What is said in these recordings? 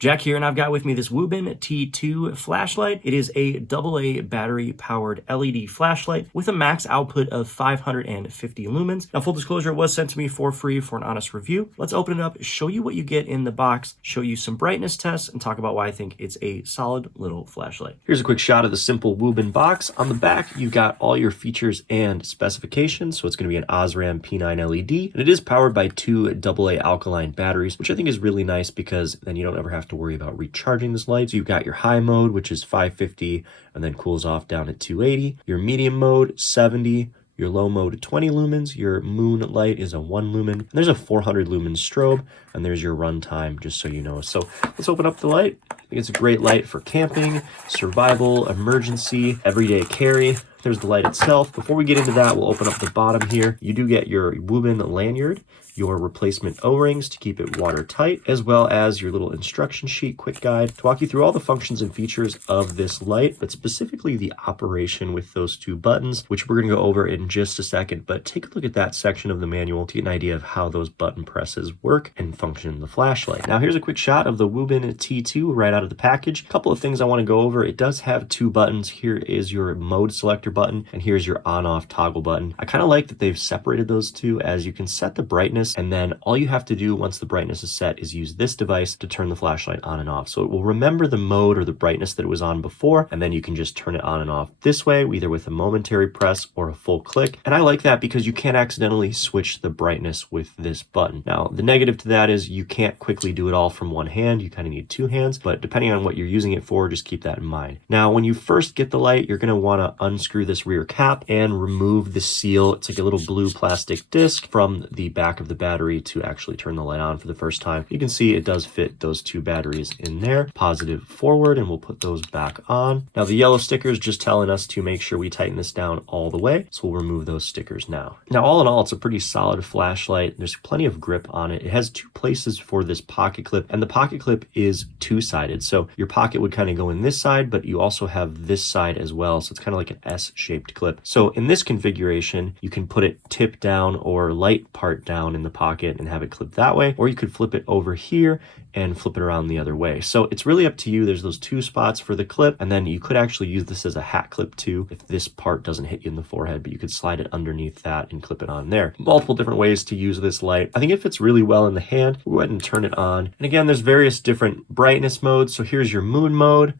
Jack here, and I've got with me this WUBEN T2 flashlight. It is a AA battery-powered LED flashlight with a max output of 550 lumens. Now, full disclosure, it was sent to me for free for an honest review. Let's open it up, show you what you get in the box, show you some brightness tests, and talk about why I think it's a solid little flashlight. Here's a quick shot of the simple WUBEN box. On the back, you've got all your features and specifications. So it's going to be an Osram P9 LED, and it is powered by two AA alkaline batteries, which I think is really nice because then you don't ever have to worry about recharging this light. So you've got your high mode, which is 550 and then cools off down at 280. Your medium mode, 70. Your low mode, 20 lumens. Your moon light is a 1 lumen. And there's a 400 lumen strobe, and there's your run time, just so you know. So let's open up the light. I think it's a great light for camping, survival, emergency, everyday carry. There's the light itself. Before we get into that, we'll open up the bottom here. You do get your WUBEN lanyard, your replacement O-rings to keep it watertight, as well as your little instruction sheet, quick guide to walk you through all the functions and features of this light, but specifically the operation with those two buttons, which we're going to go over in just a second. But take a look at that section of the manual to get an idea of how those button presses work and function in the flashlight. Now, here's a quick shot of the WUBEN T2 right out of the package. A couple of things I want to go over. It does have two buttons. Here is your mode selector button, and here's your on-off toggle button. I kind of like that they've separated those two, as you can set the brightness, and then all you have to do once the brightness is set is use this device to turn the flashlight on and off. So it will remember the mode or the brightness that it was on before, and then you can just turn it on and off this way, either with a momentary press or a full click. And I like that because you can't accidentally switch the brightness with this button. Now, the negative to that is you can't quickly do it all from one hand. You kind of need two hands, but depending on what you're using it for, just keep that in mind. Now, when you first get the light, you're going to want to unscrew this rear cap and remove the seal. It's like a little blue plastic disc from the back of the battery to actually turn the light on for the first time. You can see it does fit those two batteries in there, positive forward, and we'll put those back on. Now, the yellow sticker is just telling us to make sure we tighten this down all the way, so we'll remove those stickers now. Now, all in all, it's a pretty solid flashlight. There's plenty of grip on it. It has two places for this pocket clip, and the pocket clip is two-sided, so your pocket would kind of go in this side, but you also have this side as well, so it's kind of like an S-shaped clip. So in this configuration, you can put it tip down or light part down in the pocket and have it clip that way, or you could flip it over here and flip it around the other way. So it's really up to you. There's those two spots for the clip, and then you could actually use this as a hat clip too if this part doesn't hit you in the forehead, but you could slide it underneath that and clip it on there. Multiple different ways to use this light. I think it fits really well in the hand. We'll go ahead and turn it on. And again, there's various different brightness modes. So here's your moon mode.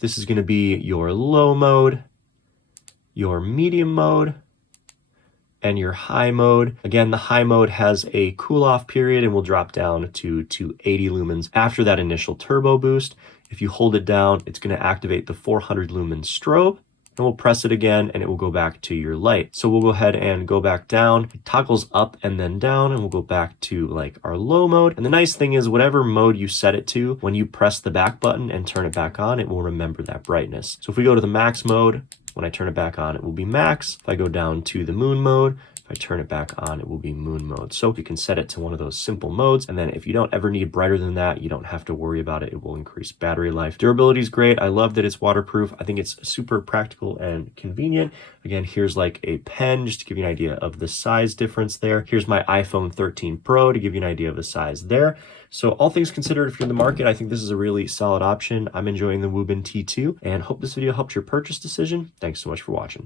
This is going to be your low mode, your medium mode, and your high mode. Again, the high mode has a cool off period and will drop down to 280 lumens after that initial turbo boost. If you hold it down, it's going to activate the 400 lumen strobe, and we'll press it again and it will go back to your light. So we'll go ahead and go back down. It toggles up and then down, and we'll go back to like our low mode. And the nice thing is whatever mode you set it to, when you press the back button and turn it back on, it will remember that brightness. So if we go to the max mode, when I turn it back on, it will be max. If I go down to the moon mode, if I turn it back on, it will be moon mode. So you can set it to one of those simple modes. And then if you don't ever need brighter than that, you don't have to worry about it. It will increase battery life. Durability is great. I love that it's waterproof. I think it's super practical and convenient. Again, here's like a pen just to give you an idea of the size difference there. Here's my iPhone 13 Pro to give you an idea of the size there. So all things considered, if you're in the market, I think this is a really solid option. I'm enjoying the WUBEN T2 and hope this video helped your purchase decision. Thanks so much for watching.